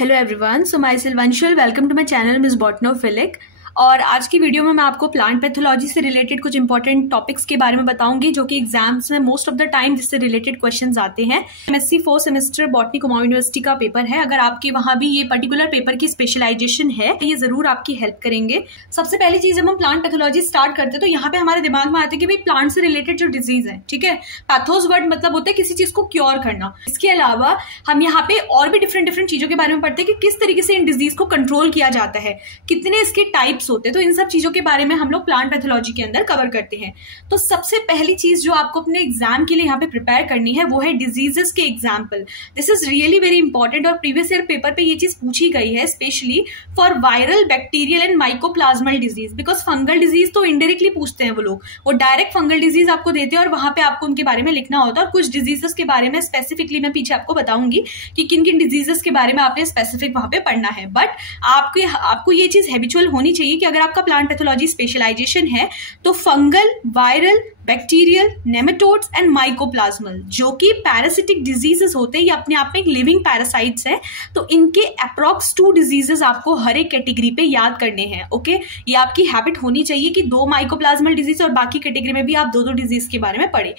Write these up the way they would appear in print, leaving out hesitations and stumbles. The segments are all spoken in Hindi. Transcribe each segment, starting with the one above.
हेलो एवरीवन, सो माई सिल्वंशुअल welcome to my channel miss botanophilic. और आज की वीडियो में मैं आपको प्लांट पैथोलॉजी से रिलेटेड कुछ इंपॉर्टेंट टॉपिक्स के बारे में बताऊंगी जो कि एग्जाम्स में मोस्ट ऑफ द टाइम जिससे रिलेटेड क्वेश्चंस आते हैं। MSc 4th semester botany Kumaon university का पेपर है। अगर आपके वहां भी ये पर्टिकुलर पेपर की स्पेशलाइजेशन है, ये जरूर आपकी हेल्प करेंगे। सबसे पहली चीज, जब हम प्लांट पैथोलॉजी स्टार्ट करते हैं तो यहाँ पे हमारे दिमाग में आते हैं कि भाई प्लांट से रिलेटेड जो डिजीज है, ठीक है, पैथोस वर्ड मतलब होता है किसी चीज को क्योर करना। इसके अलावा हम यहाँ पे और भी डिफरेंट चीजों के बारे में पढ़ते हैं कि किस तरीके से इन डिजीज को कंट्रोल किया जाता है, कितने इसके टाइप्स होते हैं। तो इन सब चीजों के बारे में हम लोग प्लांट पैथोलॉजी के अंदर कवर करते हैं। तो सबसे पहली चीज जो आपको अपने एग्जाम के लिए यहाँ पे प्रिपेयर करनी है वो है डिजीजेस के example. This is really very important और प्रीवियस ईयर पेपर पे ये चीज पूछी गई है, specially for viral, bacterial and mycoplasmal disease. Because fungal disease तो इनडायरेक्टली पूछते हैं वो लोग, वो डायरेक्ट फंगल डिजीज आपको देते हैं और वहां पे आपको उनके बारे में लिखना होता है। और कुछ डिजीजेस के बारे में स्पेसिफिकली मैं पीछे आपको बताऊंगी कि किन किन डिजीजेस के बारे में आपने स्पेसिफिक वहां पे पढ़ना है। बट आपको ये चीज हैबिचुअल होनी चाहिए कि अगर आपका प्लांट पैथोलॉजी स्पेशलाइजेशन है तो fungal, viral, bacterial, nematodes and mycoplasmal जो कि पैरासिटिक डिजीजेस होते हैं, ये अपने आप में एक लिविंग पैरासाइट्स है। तो इनके अप्रॉक्स 2 डिजीजेस आपको हर एक कैटेगरी पे याद करने हैं। ओके, ये आपकी हैबिट होनी चाहिए कि 2 माइकोप्लाज्मल डिजीज और बाकी कैटेगरी में भी आप 2 डिजीज के बारे में पढ़े।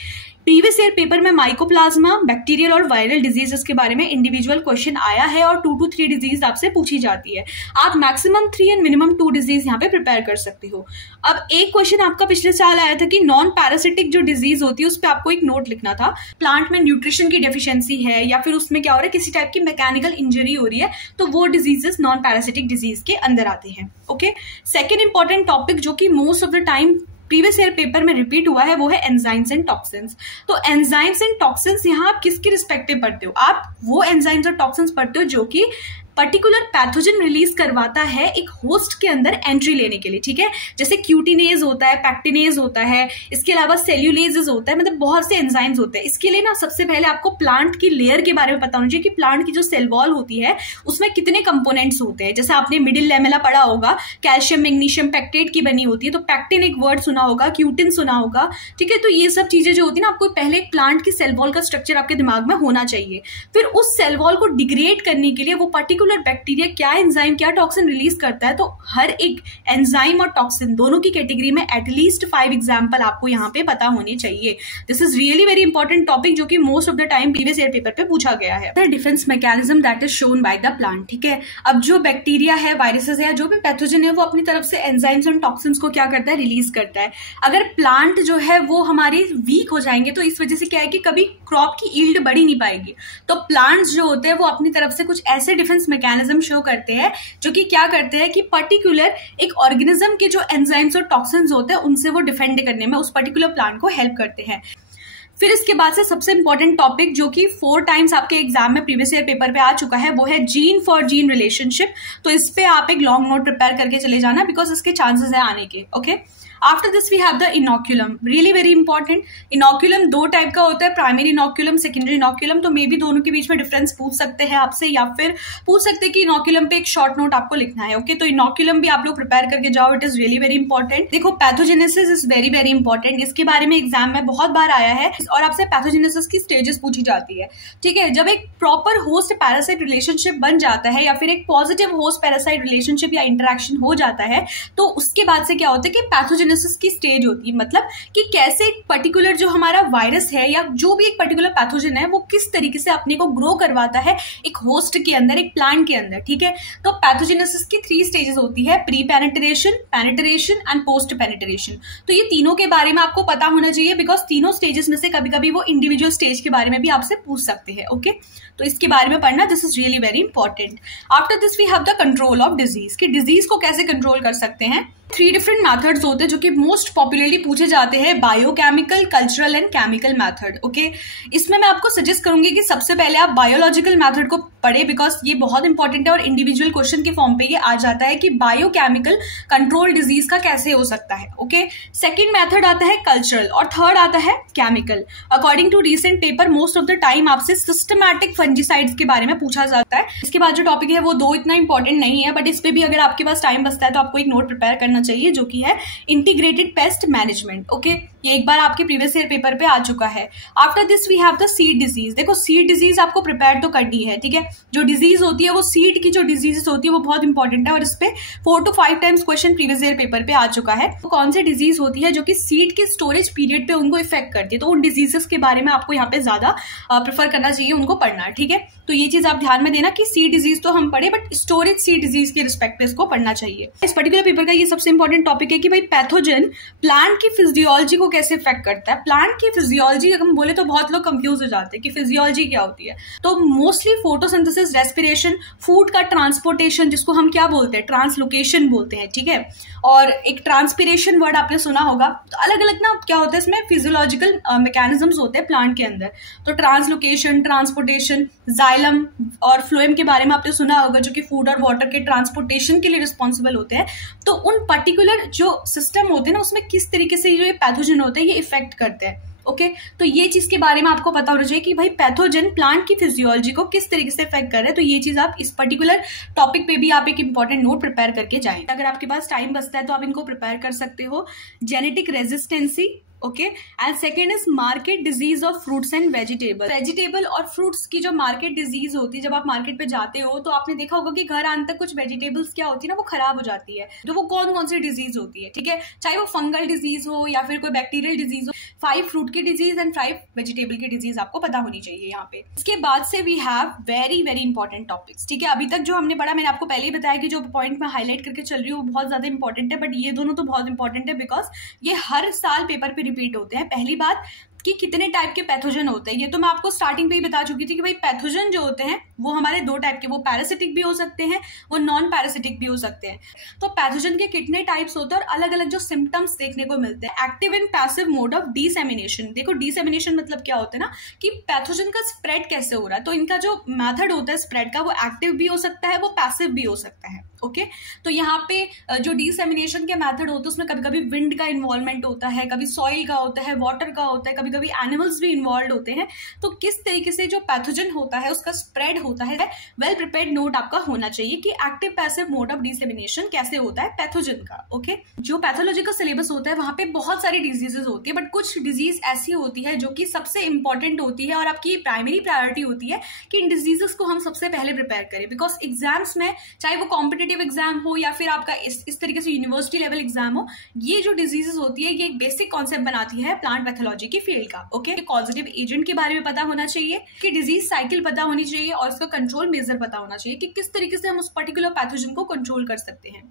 प्रीवियस ईयर पेपर में माइकोप्लाज्मा, बैक्टीरियल और वायरल डिजीजेस के बारे में इंडिविजुअल क्वेश्चन आया है और 2 to 3 डिजीज आपसे पूछी जाती है। आप मैक्सिमम 3 एंड मिनिमम 2 डिजीज यहाँ पे प्रिपेयर कर सकते हो। अब एक क्वेश्चन आपका पिछले साल आया था कि नॉन पैरासिटिक जो डिजीज होती है उस पर आपको एक नोट लिखना था। प्लांट में न्यूट्रिशन की डेफिशिएंसी है या फिर उसमें क्या हो रहा है, किसी टाइप की मैकेनिकल इंजरी हो रही है, तो वो डिजीजेस नॉन पैरासिटिक डिजीज के अंदर आते हैं। ओके, सेकेंड इंपॉर्टेंट टॉपिक जो कि most of the time previous year paper में रिपीट हुआ है वो है एंजाइम्स एंड टॉक्सिन्स। तो एंजाइम्स एंड टॉक्सिन्स यहाँ आप किसके रिस्पेक्टिव पढ़ते हो? आप वो एंजाइम्स और टॉक्सिन्स पढ़ते हो जो कि पर्टिकुलर पैथोजन रिलीज करवाता है एक होस्ट के अंदर एंट्री लेने के लिए, ठीक है। जैसे क्यूटिनेज होता है, पैक्टिनेज होता है, इसके अलावा सेल्यूलेजेस होता है, मतलब बहुत से एंजाइम्स होते हैं। इसके लिए ना सबसे पहले आपको प्लांट की लेयर के बारे में पता होना चाहिए कि प्लांट की जो सेल वॉल होती है उसमें कितने कंपोनेंट्स होते हैं। जैसे आपने मिडिल लैमेला पढ़ा होगा, कैल्शियम, मैग्नीशियम, पैक्टेट की बनी होती है। तो पैक्टिन एक वर्ड सुना होगा, क्यूटिन सुना होगा, ठीक है। तो ये सब चीजें जो होती है ना, आपको पहले एक प्लांट की सेल वॉल का स्ट्रक्चर आपके दिमाग में होना चाहिए। फिर उस सेल वॉल को डिग्रेड करने के लिए वो पर्टिकुलर बैक्टीरिया क्या एंजाइम, क्या टॉक्सिन रिलीज करता है। तो हर एक एंजाइम और टॉक्सिन दोनों की कैटेगरी में एटलीस्ट 5 एग्जांपल आपको यहाँ पे पता होने चाहिए। This is really very important topic जो कि most of the time previous year paper पे पूछा गया है। The defence mechanism that is shown by the plant, ठीक है। अब जो बैक्टीरिया है, वायरसेस है, जो भी पैथोजन है, वो अपनी तरफ से एंजाइम्स और टॉक्सिन्स को क्या करता है, रिलीज करता है। अगर प्लांट जो है वो हमारे वीक हो जाएंगे तो इस वजह से क्या है कि कभी क्रॉप की यील्ड बढ़ी नहीं पाएगी। तो प्लांट्स जो होते हैं वो अपनी तरफ से कुछ ऐसे डिफेंस मैकेनिज्म शो करते हैं जो कि क्या करते हैं कि पर्टिकुलर एक ऑर्गेनिज्म के जो एंजाइम्स और टॉक्सिन्स होते हैं उनसे वो डिफेंड करने में उस पर्टिकुलर प्लांट को हेल्प करते हैं। फिर इसके बाद से सबसे इंपॉर्टेंट टॉपिक जो कि 4 टाइम्स आपके एग्जाम में प्रीवियस ईयर पेपर पे आ चुका है वो है जीन फॉर जीन रिलेशनशिप। तो इस पे आप एक लॉन्ग नोट प्रिपेयर करके चले जाना बिकॉज इसके चांसेस है आने के। Okay, after this we have the inoculum, really very important. Inoculum 2 type का होता है, प्राइमरी इनोक्यूलम, सेकेंडरी इनोक्यूलम। तो मे भी दोनों के बीच में डिफरेंस पूछ सकते हैं आपसे, या फिर पूछ सकते हैं कि इनोक्यूलम पे एक शॉर्ट नोट आपको लिखना है। ओके, तो इनोक्यूलम भी आप लोग प्रिपेयर करके जाओ, it is really very important. देखो, pathogenesis is very very important, इसके बारे में एग्जाम में बहुत बार आया है और आपसे पैथोजेनेसिस की स्टेजेस पूछी जाती है, ठीक है। जब एक प्रॉपर होस्ट पैरासाइट रिलेशनशिप बन जाता है या फिर एक पॉजिटिव होस्ट पैरासाइट रिलेशनशिप या इंटरेक्शन हो जाता है तो उसके बाद से क्या होता है कि पैथोजेनेसिस की स्टेज होती है। मतलब कि कैसे एक पर्टिकुलर जो हमारा वायरस है या जो भी एक पर्टिकुलर पैथोजन है वो किस तरीके से अपने को ग्रो करवाता है एक होस्ट के अंदर, एक प्लांट के अंदर, ठीक है। तो पैथोजेनेसिस की 3 स्टेजेस होती है, pre penetration, penetration and post penetration. तो ये तीनों के बारे में आपको पता होना चाहिए बिकॉज तीनों स्टेजेस में से कभी कभी वो इंडिविजुअल स्टेज के बारे में भी आपसे पूछ सकते हैं। ओके, तो इसके बारे में पढ़ना, this is really very important. After this we have the control of disease, कि डिजीज को कैसे कंट्रोल कर सकते हैं। 3 डिफरेंट मेथड्स होते हैं जो कि मोस्ट पॉपुलरली पूछे जाते हैं, biochemical, cultural and chemical method. Okay, इसमें मैं आपको सजेस्ट करूंगी कि सबसे पहले आप बायोलॉजिकल मेथड को पढ़े बिकॉज ये बहुत इंपॉर्टेंट है और इंडिविजुअल क्वेश्चन के फॉर्म पे ये आ जाता है कि बायोकेमिकल कंट्रोल डिजीज का कैसे हो सकता है। ओके, सेकेंड मेथड आता है कल्चरल और थर्ड आता है chemical. According to recent paper most of the time आपसे सिस्टमैटिक फंजीसाइड्स के बारे में पूछा जाता है। इसके बाद जो टॉपिक है वो 2 इतना इंपॉर्टेंट नहीं है, बट इस पे भी अगर आपके पास टाइम बचता है तो आपको एक नोट प्रिपेयर करना चाहिए जो कि है इंटीग्रेटेड पेस्ट मैनेजमेंट। ओके, ये एक बार आपके प्रीवियस ईयर पेपर पे आ चुका है। After this we have the seed disease. देखो सीड डिजीज आपको प्रिपेयर तो करनी है, ठीक है। जो डिजीज होती है वो सीड की जो डिजीजेस होती है वो बहुत इंपॉर्टेंट है और इस पे 4 to 5 times question previous year paper पे आ चुका है। तो कौन सी डिजीज होती है जो कि सीड के स्टोरेज पीरियड पे उनको इफेक्ट करती है, तो उन डिजीजेस के बारे में आपको यहाँ पे ज्यादा प्रेफर करना चाहिए, उनको पढ़ना, ठीक है। तो ये चीज आप ध्यान में देना कि सीड डिजीज तो हम पढ़े बट स्टोरेज सीड डिजीज के रिस्पेक्ट पे इसको पढ़ना चाहिए। इस पर्टिकुलर पेपर का ये सबसे इंपॉर्टेंट टॉपिक है कि भाई पैथोजन प्लांट की फिजियोलॉजी को कैसे इफेक्ट करता है। प्लांट की फिजियोलॉजी हम बोले तो बहुत लोग कंफ्यूज हो जाते हैं कि फिजियोलॉजी क्या होती है। तो मोस्टली फोटोसिंथेसिस, रेस्पिरेशन, फूड का ट्रांसपोर्टेशन, जिसको हम क्या बोलते हैं, ट्रांसलोकेशन बोलते हैं, ठीक है। और एक ट्रांसपिरेशन वर्ड आपने सुना होगा। तो अलग अलग ना क्या होता है इसमें फिजियोलॉजिकल मैकेनिज्म्स होते हैं प्लांट के अंदर। तो ट्रांसलोकेशन, ट्रांसपोर्टेशन, जाइलम और फ्लोएम के बारे में आपने सुना होगा, जो कि फूड और वाटर के ट्रांसपोर्टेशन के लिए रिस्पॉन्सिबल होते हैं। तो उन पर्टिकुलर जो सिस्टम होते हैं ना उसमें किस तरीके से जो ये पैथोजन होते हैं ये इफेक्ट करते हैं, ओके। तो ये चीज के बारे में आपको पता होना चाहिए कि भाई पैथोजन प्लांट की फिजियोलॉजी को किस तरीके से इफेक्ट कर रहे हैं। तो ये चीज आप इस पर्टिकुलर टॉपिक पे भी आप एक इंपॉर्टेंट नोट प्रिपेयर करके जाएं। अगर आपके पास टाइम बचता है तो आप इनको प्रिपेयर कर सकते हो। Genetic resistancy, okay. And second is market disease of fruits and vegetable और फ्रूट्स की जो मार्केट डिजीज होती है, जब आप मार्केट पे जाते हो तो आपने देखा होगा कि घर आने तक कुछ वेजिटेबल्स क्या होती है ना वो खराब हो जाती है। तो वो कौन कौन सी डिजीज होती है, ठीक है, चाहे वो फंगल डिजीज हो या फिर कोई बैक्टीरियल डिजीज हो। 5 फ्रूट की डिजीज एंड 5 वेजिटेबल की डिजीज आपको पता होनी चाहिए यहाँ पे। इसके बाद से we have very very important topics, ठीक है। अभी तक जो हमने पढ़ा, मैंने आपको पहले ही बताया कि जो पॉइंट मैं हाईलाइट करके चल रही हूँ वो बहुत ज्यादा इंपॉर्टेंट है, बट ये दोनों तो बहुत इंपॉर्टेंट है बिकॉज ये हर साल पेपर पे रिपीट होते हैं। पहली बात कि कितने टाइप के पैथोजन होते हैं, ये तो मैं आपको स्टार्टिंग पे ही बता चुकी थी कि भाई पैथोजन जो होते हैं वो हमारे 2 टाइप के, वो पैरासिटिक भी हो सकते हैं, वो नॉन पैरासिटिक भी हो सकते हैं। तो पैथोजन के कितने टाइप्स होते हैं और अलग अलग जो सिम्टम्स देखने को मिलते हैं। Active and passive mode of dissemination. देखो डिसेमिनेशन मतलब क्या होता है ना कि पैथोजन का स्प्रेड कैसे हो रहा है। तो इनका जो मेथड होता है स्प्रेड का वो एक्टिव भी हो सकता है, वो पैसिव भी हो सकता है, ओके। तो यहाँ पे जो डिसेमिनेशन के मेथड होते हैं उसमें कभी कभी विंड का इन्वॉल्वमेंट होता है, कभी सॉइल का होता है, वाटर का होता है, कभी कभी एनिमल्स भी इन्वॉल्व होते हैं। तो किस तरीके से जो पैथोजन होता है उसका स्प्रेड होता है, वेल प्रिपेयर्ड नोट आपका होना चाहिए कि active passive mode of dissemination कैसे होता है पैथोजन का, ओके। जो पैथोलॉजी का सिलेबस होता है वहां पे बहुत सारी डिजीजेस होती है, बट कुछ डिजीज ऐसी होती है जो कि सबसे इंपॉर्टेंट होती है और आपकी प्राइमरी प्रायोरिटी होती है कि इन डिजीजेस को हम सबसे पहले प्रिपेयर करें। बिकॉज एग्जाम्स में चाहे वो कॉम्पिटेटिव एग्जाम हो या फिर आपका इस तरीके से यूनिवर्सिटी लेवल एग्जाम हो, ये जो डिजीजेस होती है ये एक बेसिक कॉन्सेप्ट बनाती है प्लांट पैथोलॉजी की फील्ड का, ओके। कॉजेटिव एजेंट के बारे में पता होना चाहिए, कि डिजीज साइकिल पता होनी चाहिए और उसका कंट्रोल मेजर पता होना चाहिए कि किस तरीके से हम उस पर्टिकुलर पैथोजन को कंट्रोल कर सकते हैं।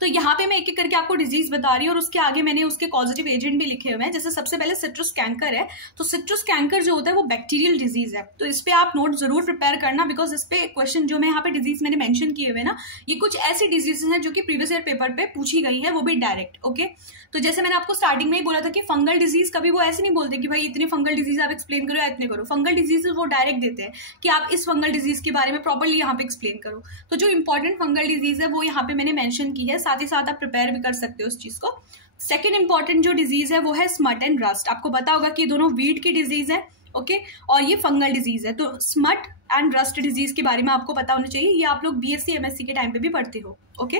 तो यहाँ पे मैं एक एक करके आपको डिजीज बता रही हूँ और उसके आगे मैंने उसके कॉजेटिव एजेंट भी लिखे हुए हैं। जैसे सबसे पहले सिट्रस कैंकर है, तो सिट्रस कैंकर जो होता है वो बैक्टीरियल डिजीज है, तो इस पे आप नोट जरूर प्रिपेयर करना बिकॉज इस पे क्वेश्चन जो मैं यहाँ पे डिजीज मैंने मेंशन किए हुए ना, ये कुछ ऐसी डिजीजेस हैं जो कि प्रीवियस ईयर पेपर पे पूछी गई है, वो भी डायरेक्ट, ओके। तो जैसे मैंने आपको स्टार्टिंग में ही बोला था कि फंगल डिजीज कभी वो ऐसे नहीं बोलते कि भाई इतनी फंगल डिजीज आप एक्सप्लेन करो या इतने करो। फंगल डिजीज वो डायरेक्ट देते हैं कि आप इस फंगल डिजीज के बारे में प्रॉपर्ली यहाँ पे एक्सप्लेन करो। तो जो इंपॉर्टेंट फंगल डिजीज है वो यहाँ पे मैंने मेंशन की है, साथ ही साथ आप प्रिपेयर भी कर सकते हो उस चीज को। सेकेंड इंपॉर्टेंट जो डिजीज है वो है स्मट एंड रस्ट। आपको पता होगा कि दोनों वीट की डिजीज है, ओके, और ये फंगल डिजीज है। तो स्मट एंड रस्ट डिजीज के बारे में आपको पता होना चाहिए, ये आप लोग बीएससी एमएससी के टाइम पे भी पढ़ते हो, okay.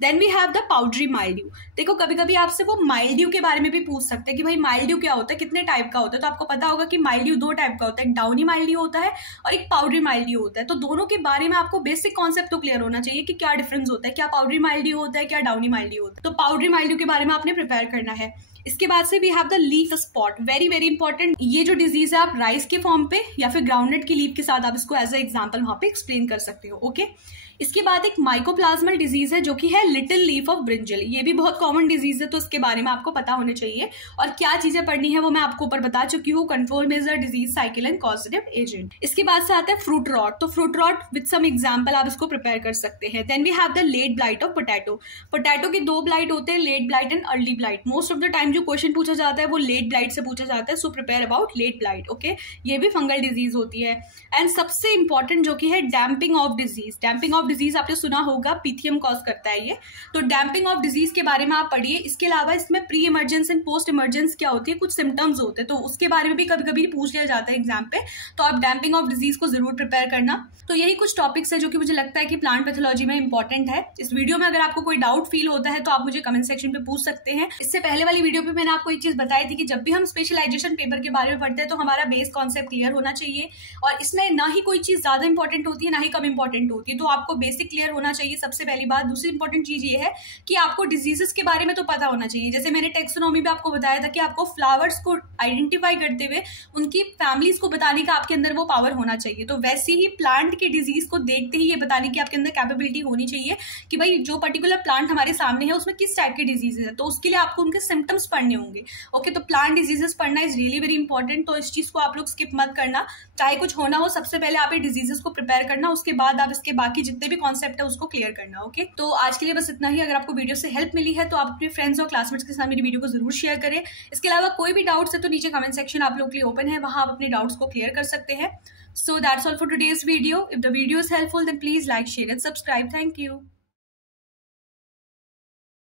Then we have the powdery mildew. देखो कभी कभी आपसे वो माइल्ड्यू के बारे में भी पूछ सकते हैं कि भाई माइल्ड्यू क्या होता है, कितने टाइप का होता है। तो आपको पता होगा कि माइल्ड्यू 2 टाइप का होता है, एक डाउनी माइल्ड्यू होता है और एक पाउडरी माइल्ड्यू होता है। तो दोनों के बारे में आपको बेसिक कॉन्सेप्ट तो क्लियर होना चाहिए कि क्या डिफरेंस होता है, क्या पाउडरी माइल्ड्यू होता है, क्या डाउनी माइल्ड्यू होता है। तो पाउडरी माइल्ड्यू के बारे में आपने प्रिपेयर करना है। इसके बाद से we have the leaf spot, very very important. ये जो डिजीज है आप राइस के फॉर्म पे या फिर ग्राउंडनट की लीफ के साथ आप इसको एज ए एग्जांपल वहां पे एक्सप्लेन कर सकते हो, ओके। इसके बाद एक माइकोप्लाज्मल डिजीज है जो कि है लिटिल लीफ ऑफ ब्रिंजल। ये भी बहुत कॉमन डिजीज है, तो इसके बारे में आपको पता होने चाहिए और क्या चीजें पढ़नी है वो मैं आपको ऊपर बता चुकी हूँ, control measure, disease cycle and causative agent. इसके बाद से आता है फ्रूट रॉट। तो fruit rot with some example आप इसको प्रिपेयर कर सकते हैं। Then we have the late blight of potato. Potato के 2 ब्लाइट होते हैं, late blight and early blight. Most of the time जो क्वेश्चन पूछा जाता है वो लेट ब्लाइट से पूछा जाता है, so prepare about late blight, okay. ये भी फंगल डिजीज होती है। एंड सबसे इंपॉर्टेंट जो कि है damping off disease. Damping off disease आपने सुना होगा, पीथीएम कॉज करता है ये। तो डैम्पिंग ऑफ डिजीज के बारे में आप पढ़िए। इसके अलावा इसमें pre emergence and post emergence क्या होती है, कुछ सिम्टम्स होते हैं, तो उसके बारे में भी कभी कभी पूछ लिया जाता है एग्जाम पे। तो आप डैम्पिंग ऑफ डिजीज को जरूर प्रिपेयर करना। तो यही कुछ टॉपिक्स है जो कि मुझे लगता है कि प्लांट पैथोलॉजी में इंपॉर्टेंट है। इस वीडियो में अगर आपको कोई डाउट फील होता है तो आप मुझे कमेंट सेक्शन पे पूछ सकते हैं। इससे पहले वाली वीडियो पे मैंने आपको एक चीज बताई थी कि जब भी हम स्पेशलाइजेशन पेपर के बारे में पढ़ते हैं तो हमारा बेस कॉन्सेप्ट क्लियर होना चाहिए, और इसमें ना ही कोई चीज ज्यादा इंपॉर्टेंट होती है ना ही कम इंपॉर्टेंट होती है। तो आपको बेसिक क्लियर होना चाहिए, सबसे पहली बात। दूसरी इंपॉर्टेंट चीज ये है कि आपको डिजीजेस के बारे में तो पता होना चाहिए। जैसे मैंने टेक्सोनॉमी में आपको बताया था कि आपको फ्लावर्स को आइडेंटिफाई करते हुए उनकी फैमिलीज को बताने का आपके अंदर वो पावर होना चाहिए। तो वैसे ही प्लांट के डिजीज को देखते ही ये बताने की आपके अंदर कैपेबिलिटी होनी चाहिए कि भाई जो पर्टिकुलर प्लांट हमारे सामने है उसमें किस टाइप के डिजीजेस है। तो उसके लिए आपको उनके सिम्टम्स पढ़ने होंगे। ओके, तो प्लांट डिजीजेस पढ़ना इज रियली वेरी इंपॉर्टेंट। तो इस चीज को आप लोग स्किप मत करना, चाहे कुछ होना हो। सबसे पहले आप ये डिजीजेस को प्रिपेयर करना, उसके बाद आप इसके बाकी जितने भी कॉन्सेप्ट है उसको क्लियर करना। ओके, तो आज के लिए बस इतना ही। अगर आपको वीडियो से हेल्प मिली है तो आप अपने फ्रेंड्स और क्लासमेट्स के साथ मेरी वीडियो को जरूर शेयर करें। इसके अलावा कोई भी डाउट्स है तो नीचे कमेंट सेक्शन आप लोग के लिए ओपन है, वहां आप अपने डाउट्स को क्लियर कर सकते हैं। So that's all for today's video. If the video is helpful, then please like, share and subscribe. Thank you.